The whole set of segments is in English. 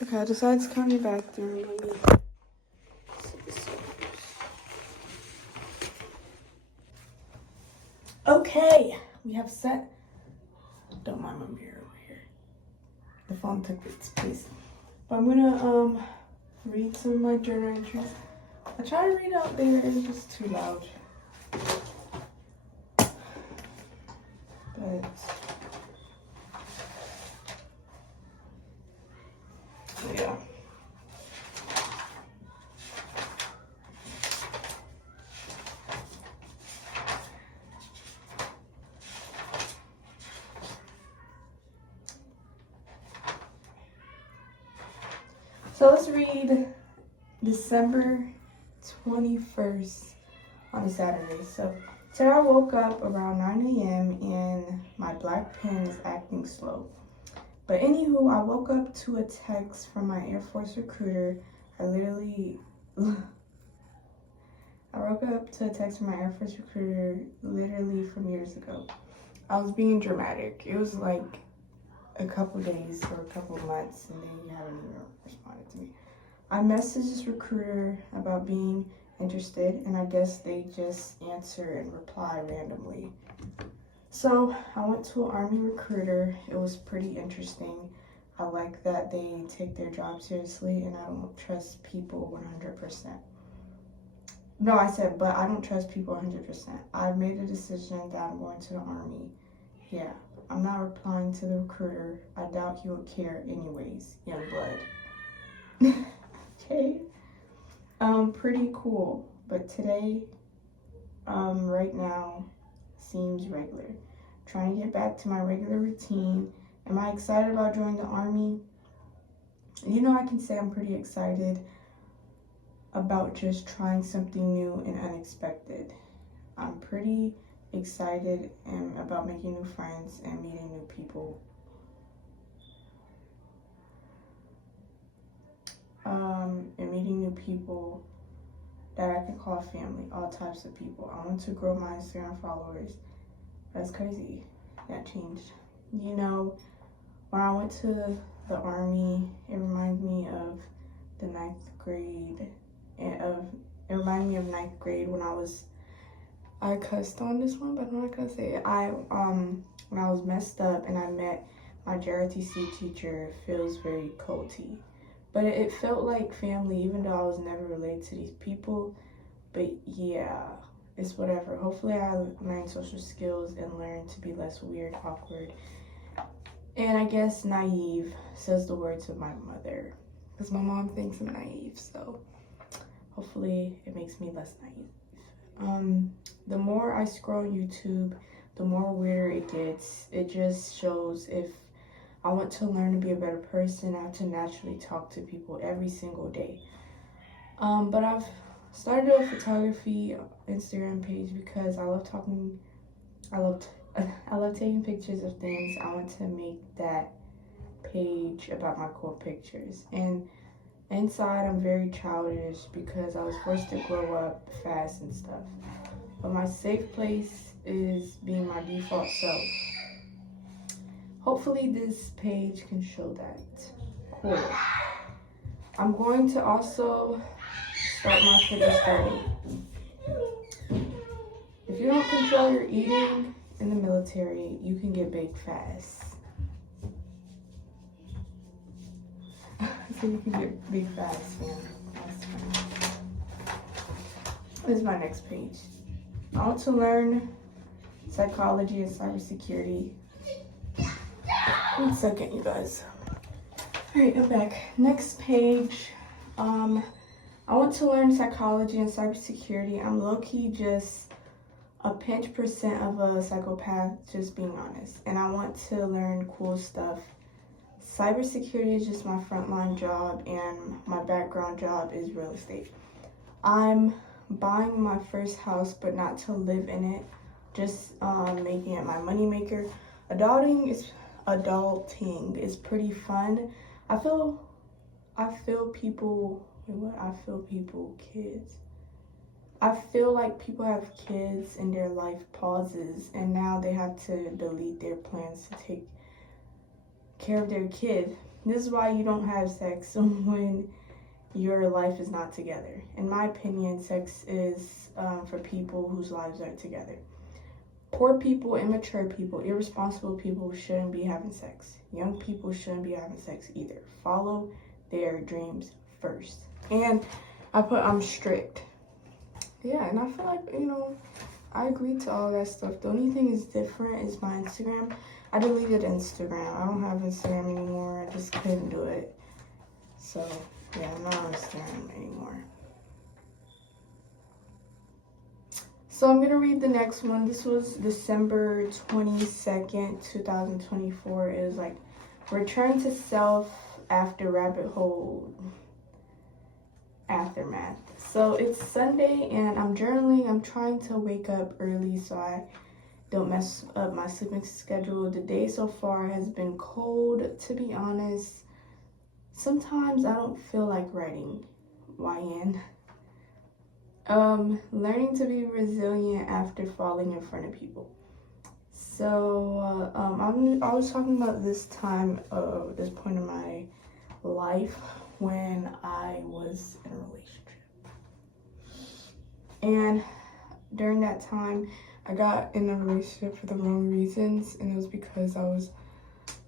Okay, I decided to come in the bathroom. Okay, we have set. Don't mind my mirror over here. The phone took its place. But I'm gonna read some of my journal entries. I try to read out there, it's just too loud. But yeah. So let's read December 21st on a Saturday. So today I woke up around 9 a.m. and my black pen is acting slow. But anywho, I woke up to a text from my Air Force recruiter. I woke up to a text from my Air Force recruiter literally from years ago. I was being dramatic. It was like a couple days or a couple months and then you haven't even responded to me. I messaged this recruiter about being interested and I guess they just answer and reply randomly. So I went to an Army recruiter. It was pretty interesting. I like that they take their job seriously and I don't trust people 100%. No, I said, but I don't trust people 100%. I've made a decision that I'm going to the Army. Yeah, I'm not replying to the recruiter. I doubt he would care anyways, young blood. Okay. Pretty cool. But today, right now, seems regular. Trying to get back to my regular routine. Am I excited about joining the Army? You know, I can say I'm pretty excited about just trying something new and unexpected. I'm pretty excited and about making new friends and meeting new people. And meeting new people that I can call family, all types of people. I want to grow my Instagram followers. That's crazy. That changed. You know, when I went to the Army, it reminded me of the ninth grade. It reminded me of ninth grade when I cussed on this one, but I'm not gonna say it. When I was messed up and I met my JRTC teacher, it feels very culty. But it felt like family, even though I was never related to these people. But yeah, it's whatever. Hopefully I learn social skills and learn to be less weird, awkward, and I guess naive, says the words of my mother. Because my mom thinks I'm naive, so hopefully it makes me less naive. The more I scroll YouTube, the more weirder it gets. It just shows if I want to learn to be a better person, I have to naturally talk to people every single day. But I've started a photography Instagram page because I love taking pictures of things. I want to make that page about my cool pictures. And inside, I'm very childish because I was forced to grow up fast and stuff. But my safe place is being my default self. Hopefully this page can show that. Cool. I'm going to also start my fitness journey. If you don't control your eating in the military, you can get big fast. So you can get big fast, yeah. This is my next page. I want to learn psychology and cybersecurity. 1 second, you guys. Alright, I'm back. Next page. I want to learn psychology and cybersecurity. I'm low-key just a pinch percent of a psychopath, just being honest. And I want to learn cool stuff. Cybersecurity is just my frontline job, and my background job is real estate. I'm buying my first house, but not to live in it. Just making it my moneymaker. Adulting is pretty fun. I feel like people have kids and their life pauses and now they have to delete their plans to take care of their kid. This is why you don't have sex when your life is not together. In my opinion, sex is for people whose lives are together. Poor people, immature people, irresponsible people shouldn't be having sex. Young people shouldn't be having sex either. Follow their dreams first. And I'm strict. Yeah, and I feel like, I agree to all that stuff. The only thing is different is my Instagram. I deleted Instagram. I don't have Instagram anymore. I just couldn't do it. So, yeah, I'm not on Instagram anymore. So I'm going to read the next one. This was December 22nd, 2024. It was like, return to self after rabbit hole aftermath. So it's Sunday and I'm journaling. I'm trying to wake up early so I don't mess up my sleeping schedule. The day so far has been cold, to be honest. Sometimes I don't feel like writing. YN. Learning to be resilient after falling in front of people. So I was talking about this this point in my life when I was in a relationship. And during that time, I got in a relationship for the wrong reasons, and it was because I was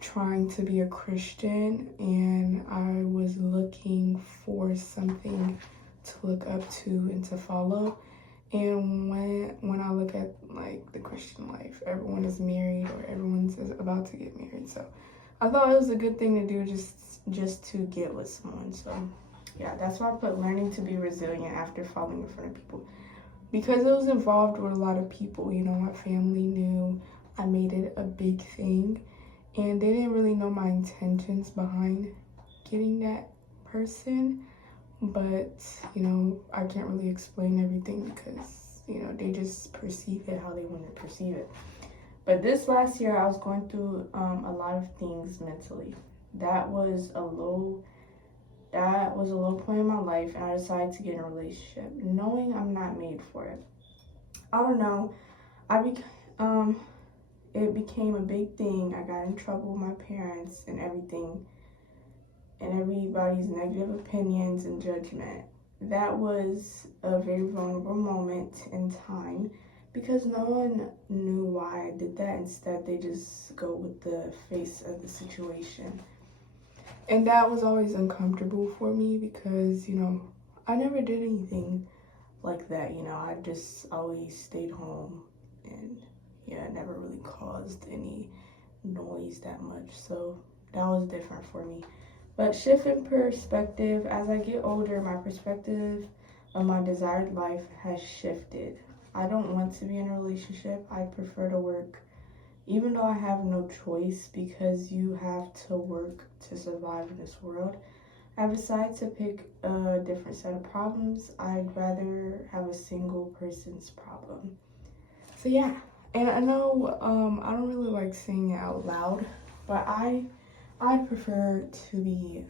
trying to be a Christian and I was looking for something to look up to and to follow. And when I look at like the Christian life, everyone is married or everyone's about to get married. So I thought it was a good thing to do just to get with someone. So yeah, that's why I put learning to be resilient after falling in front of people. Because it was involved with a lot of people, my family knew I made it a big thing. And they didn't really know my intentions behind getting that person. But, I can't really explain everything because, they just perceive it how they want to perceive it. But this last year, I was going through a lot of things mentally. That was a low point in my life, and I decided to get in a relationship, knowing I'm not made for it. I don't know. It became a big thing. I got in trouble with my parents and everything, and everybody's negative opinions and judgment. That was a very vulnerable moment in time because no one knew why I did that. Instead, they just go with the face of the situation. And that was always uncomfortable for me because, I never did anything like that. I just always stayed home and, never really caused any noise that much. So that was different for me. But shift in perspective, as I get older, my perspective of my desired life has shifted. I don't want to be in a relationship. I prefer to work, even though I have no choice because you have to work to survive in this world. I've decided to pick a different set of problems. I'd rather have a single person's problem. So yeah, and I know I don't really like saying it out loud, but I prefer to be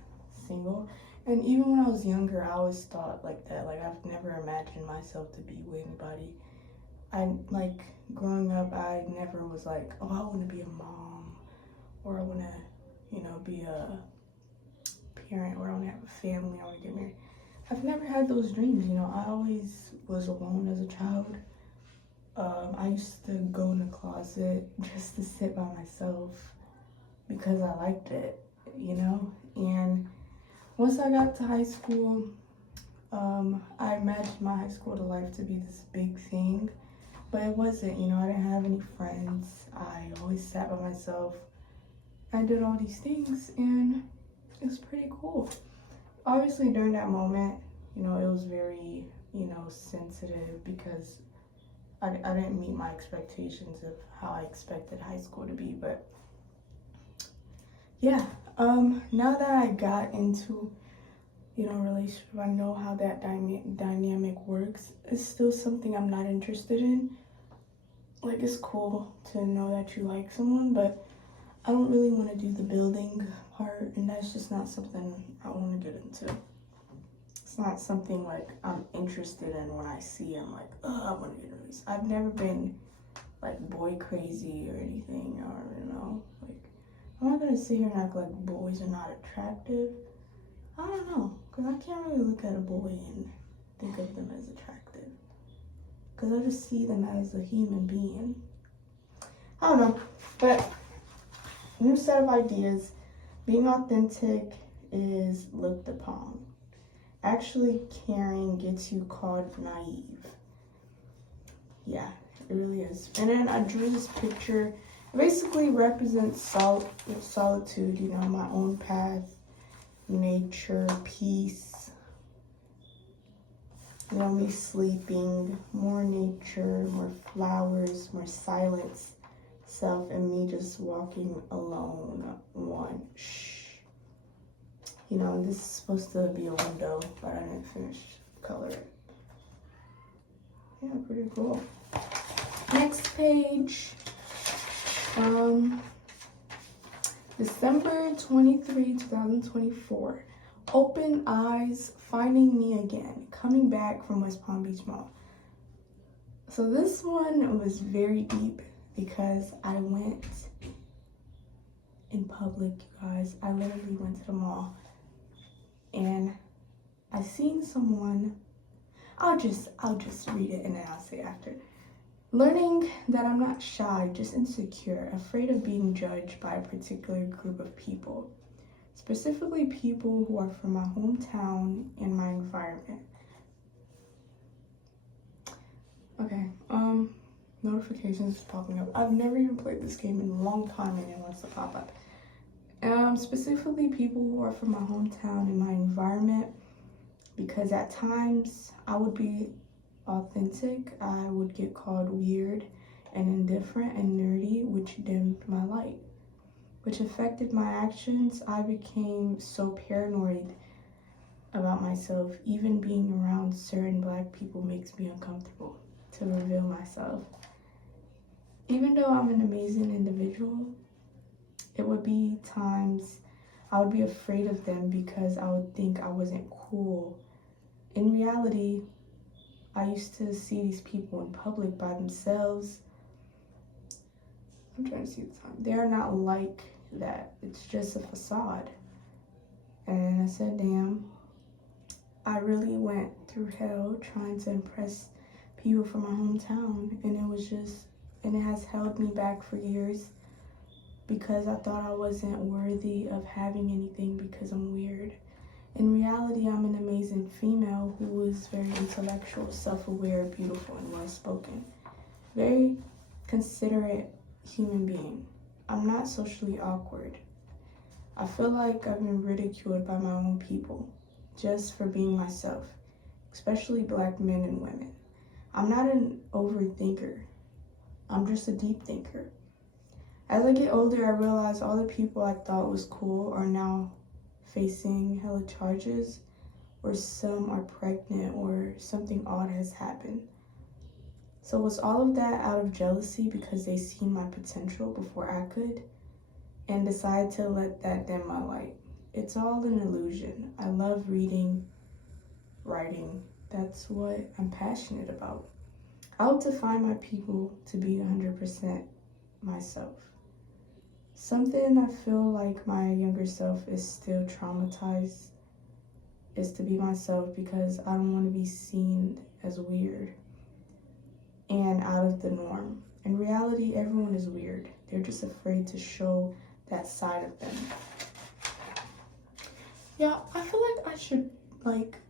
single. And even when I was younger, I always thought like that. Like, I've never imagined myself to be with anybody. Growing up, I never was like, oh, I want to be a mom, or I want to, be a parent, or I want to have a family, I want to get married. I've never had those dreams, I always was alone as a child. I used to go in the closet just to sit by myself because I liked it, And once I got to high school, I imagined my high school life to be this big thing, but it wasn't. I didn't have any friends. I always sat by myself. I did all these things, and it was pretty cool. Obviously, during that moment, it was very, sensitive because I didn't meet my expectations of how I expected high school to be, but yeah, now that I got into, relationship, I know how that dynamic works. It's still something I'm not interested in. Like, it's cool to know that you like someone, but I don't really want to do the building part, and that's just not something I want to get into. It's not something like I'm interested in when I see it. I'm like, oh, I want to get into this. I've never been like boy crazy or anything, or I'm not gonna sit here and act like boys are not attractive. I don't know, because I can't really look at a boy and think of them as attractive. Because I just see them as a human being. I don't know, but new set of ideas. Being authentic is looked upon. Actually caring gets you called naive. Yeah, it really is. And then I drew this picture. It basically represents solitude, you know, my own path, nature, peace, you know, me sleeping, more nature, more flowers, more silence, self, and me just walking alone, one. Shh. You know, this is supposed to be a window, but I didn't finish color it. Yeah, pretty cool. Next page. December 23, 2024. Open Eyes, Finding Me Again, coming back from West Palm Beach Mall. So this one was very deep because I went in public, you guys. I literally went to the mall and I seen someone. I'll just read it and then I'll say after. Learning that I'm not shy, just insecure, afraid of being judged by a particular group of people, specifically people who are from my hometown and my environment. Okay, notifications popping up. I've never even played this game in a long time and it wants to pop up. Specifically people who are from my hometown and my environment, because at times I would be authentic, I would get called weird and indifferent and nerdy, which dimmed my light, which affected my actions. I became so paranoid about myself. Even being around certain Black people makes me uncomfortable to reveal myself. Even though I'm an amazing individual, it would be times I would be afraid of them because I would think I wasn't cool. In reality, I used to see these people in public by themselves. I'm trying to see the time. They are not like that. It's just a facade. And I said, damn, I really went through hell trying to impress people from my hometown. And it has held me back for years because I thought I wasn't worthy of having anything because I'm weird. In reality, I'm an amazing female who is very intellectual, self-aware, beautiful, and well-spoken. Very considerate human being. I'm not socially awkward. I feel like I've been ridiculed by my own people just for being myself, especially Black men and women. I'm not an overthinker. I'm just a deep thinker. As I get older, I realize all the people I thought was cool are now facing hella charges, or some are pregnant, or something odd has happened. So was all of that out of jealousy because they seen my potential before I could and decided to let that dim my light? It's all an illusion. I love reading, writing. That's what I'm passionate about. I hope to find my people to be 100% myself. Something I feel like my younger self is still traumatized is to be myself because I don't want to be seen as weird and out of the norm. In reality, everyone is weird. They're just afraid to show that side of them. Yeah, I feel like I should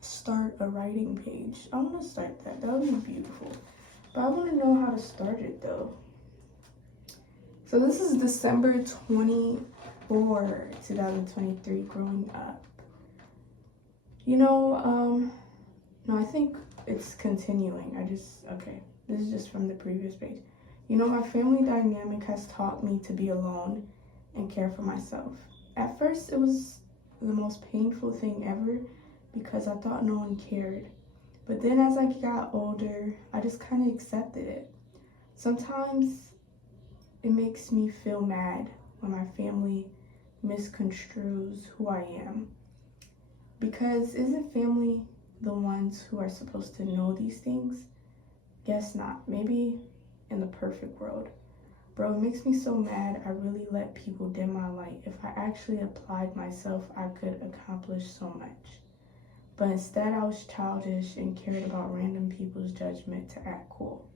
start a writing page. I want to start that. That would be beautiful. But I want to know how to start it though. So this is December 24, 2023, growing up. You know, no, I think it's continuing. Okay, this is just from the previous page. You know, my family dynamic has taught me to be alone and care for myself. At first, it was the most painful thing ever because I thought no one cared. But then as I got older, I just kind of accepted it. Sometimes it makes me feel mad when my family misconstrues who I am. Because isn't family the ones who are supposed to know these things? Guess not. Maybe in the perfect world. Bro, it makes me so mad. I really let people dim my light. If I actually applied myself, I could accomplish so much. But instead, I was childish and cared about random people's judgment to act cool.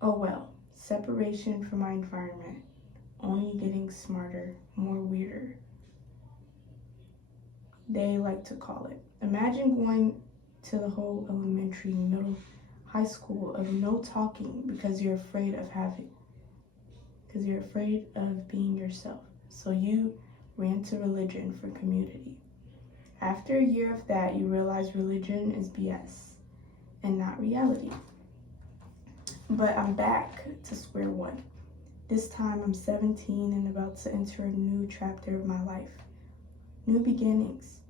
Oh well, separation from my environment, only getting smarter, more weirder. They like to call it. Imagine going to the whole elementary, middle, high school of no talking because you're afraid of being yourself. So you ran to religion for community. After a year of that, you realize religion is BS and not reality. But I'm back to square one. This time I'm 17 and about to enter a new chapter of my life. New beginnings.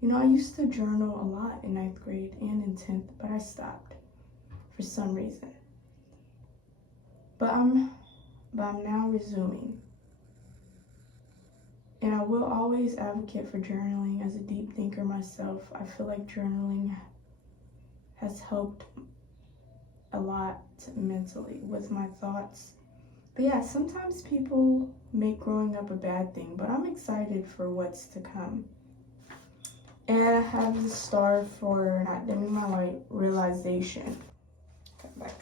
You know, I used to journal a lot in 9th grade and in 10th, but I stopped for some reason. But I'm now resuming. And I will always advocate for journaling. As a deep thinker myself, I feel like journaling has helped a lot mentally with my thoughts. But yeah, sometimes people make growing up a bad thing, but I'm excited for what's to come. And I have the star for not dimming my light, realization. Okay,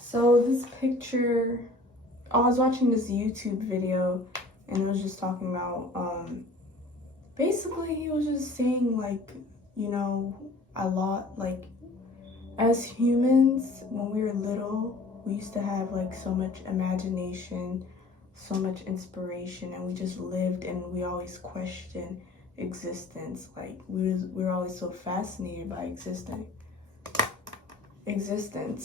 so this picture, I was watching this YouTube video and it was just talking about, basically he was just saying like, you know, a lot, like as humans, when we were little, we used to have like so much imagination, so much inspiration, and we just lived and we always questioned existence. Like we were always so fascinated by existence.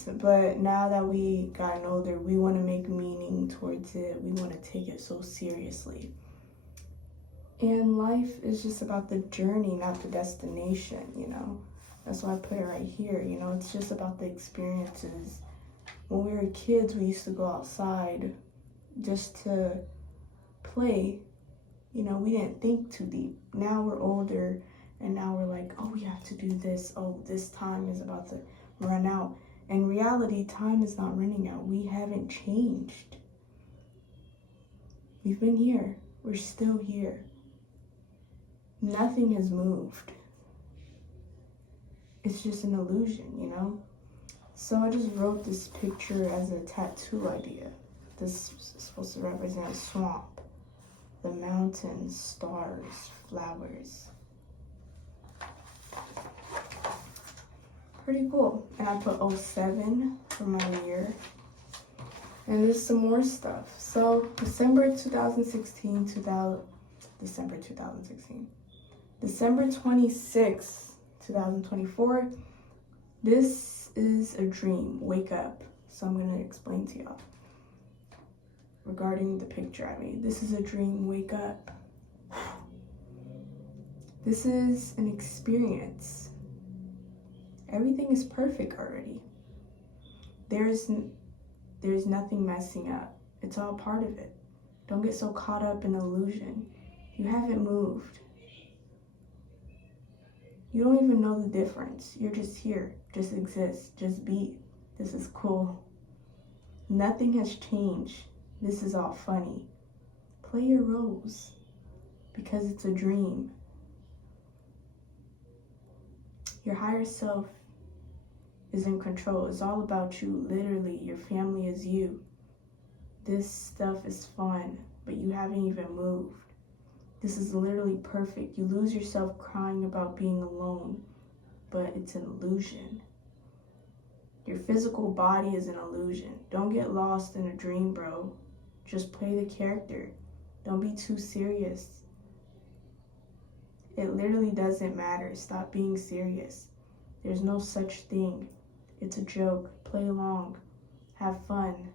But now that we gotten older, we want to make meaning towards it. We want to take it so seriously. And life is just about the journey, not the destination, you know. That's why I put it right here, you know. It's just about the experiences. When we were kids, we used to go outside just to play. You know, we didn't think too deep. Now we're older, and now we're like, oh, we have to do this. Oh, this time is about to run out. In reality, time is not running out. We haven't changed. We've been here. We're still here. Nothing has moved. It's just an illusion, you know? So I just wrote this picture as a tattoo idea. This is supposed to represent a swamp, the mountains, stars, flowers. Pretty cool. And I put 07 for my year. And there's some more stuff. So December 26, 2024, this is a dream, wake up. So I'm gonna explain to y'all regarding the picture I made. This is a dream, wake up. This is an experience. Everything is perfect already. There's nothing messing up. It's all part of it. Don't get so caught up in illusion. You haven't moved. You don't even know the difference. You're just here. Just exist. Just be. This is cool. Nothing has changed. This is all funny. Play your roles because it's a dream. Your higher self is in control. It's all about you. Literally, your family is you. This stuff is fun, but you haven't even moved. This is literally perfect. You lose yourself crying about being alone, but it's an illusion. Your physical body is an illusion. Don't get lost in a dream, bro. Just play the character. Don't be too serious. It literally doesn't matter. Stop being serious. There's no such thing. It's a joke. Play along. Have fun.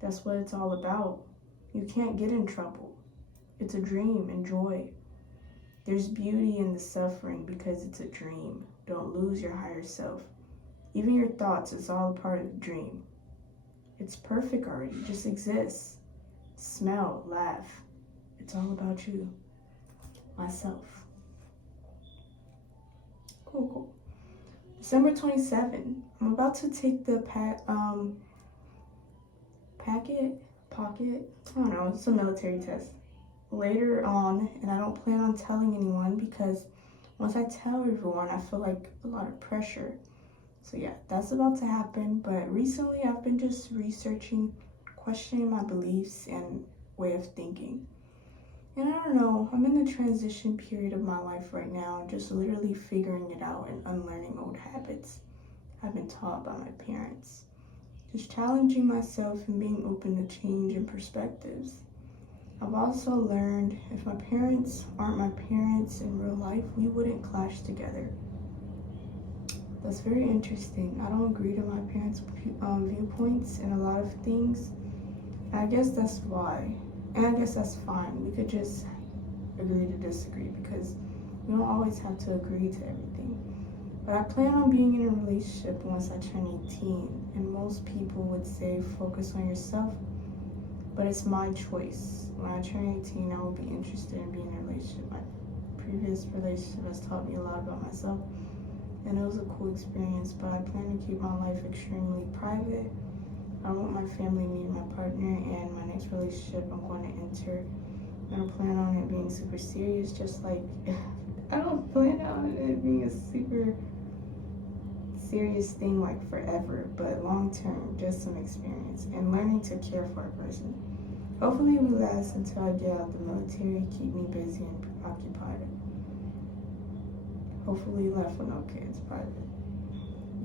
That's what it's all about. You can't get in trouble. It's a dream. Enjoy. There's beauty in the suffering because it's a dream. Don't lose your higher self. Even your thoughts is all a part of the dream. It's perfect already. Just exist. Smell. Laugh. It's all about you. Myself. Cool. December 27. I'm about to take the pocket, I don't know, it's a military test later on, and I don't plan on telling anyone because once I tell everyone, I feel like a lot of pressure. So yeah, that's about to happen. But recently I've been just researching, questioning my beliefs and way of thinking. And I don't know, I'm in the transition period of my life right now, just literally figuring it out and unlearning old habits I've been taught by my parents. Just challenging myself and being open to change and perspectives. I've also learned if my parents aren't my parents in real life, we wouldn't clash together. That's very interesting. I don't agree to my parents' viewpoints in a lot of things. And I guess that's why. And I guess that's fine. We could just agree to disagree because we don't always have to agree to everything. But I plan on being in a relationship once I turn 18. And most people would say focus on yourself. But it's my choice. When I turn 18, I will be interested in being in a relationship. My previous relationship has taught me a lot about myself. And it was a cool experience, but I plan to keep my life extremely private. I don't want my family meeting my partner, and my next relationship I'm going to enter, I don't plan on it being super serious, just like, I don't plan on it being a super serious thing like forever, but long term, just some experience, and learning to care for a person. Hopefully we last until I get out of the military, keep me busy and occupied. Hopefully left with no kids, but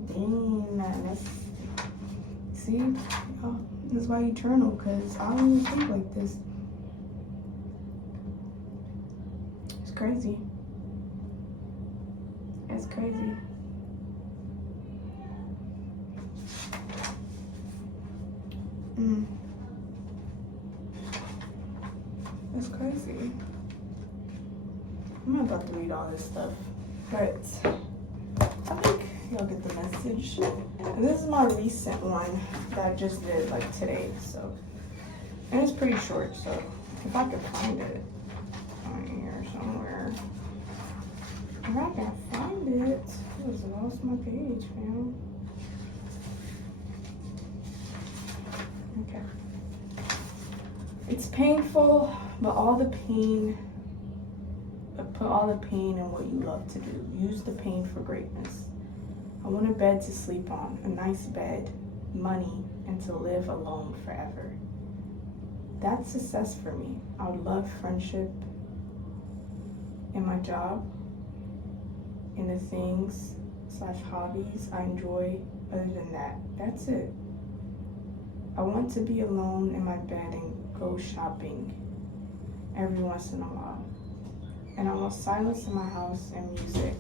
dang, that's, see, oh, that's why you journal, because I don't even think like this. It's crazy. It's crazy. It's crazy. I'm not about to read all this stuff, but I think y'all get the message. And this is my recent one that I just did like today, so, and it's pretty short, so if I could find it on here somewhere. If I can find it, I just lost my page, man. Okay. It's painful, but put all the pain in what you love to do. Use the pain for greatness. I want a bed to sleep on, a nice bed, money, and to live alone forever. That's success for me. I would love friendship in my job, in the things / hobbies I enjoy. Other than that, that's it. I want to be alone in my bed and go shopping every once in a while. And I want silence in my house and music.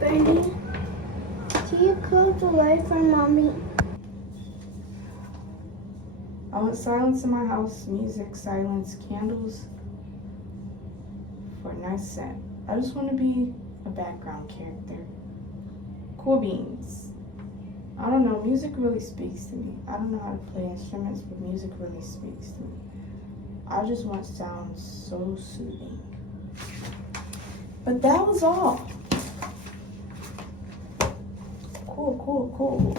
Baby, can you close the light for mommy? I want silence in my house, music, silence, candles for a nice scent. I just want to be a background character. Cool beans. I don't know, music really speaks to me. I don't know how to play instruments, but music really speaks to me. I just want sounds so soothing. But that was all. Cool.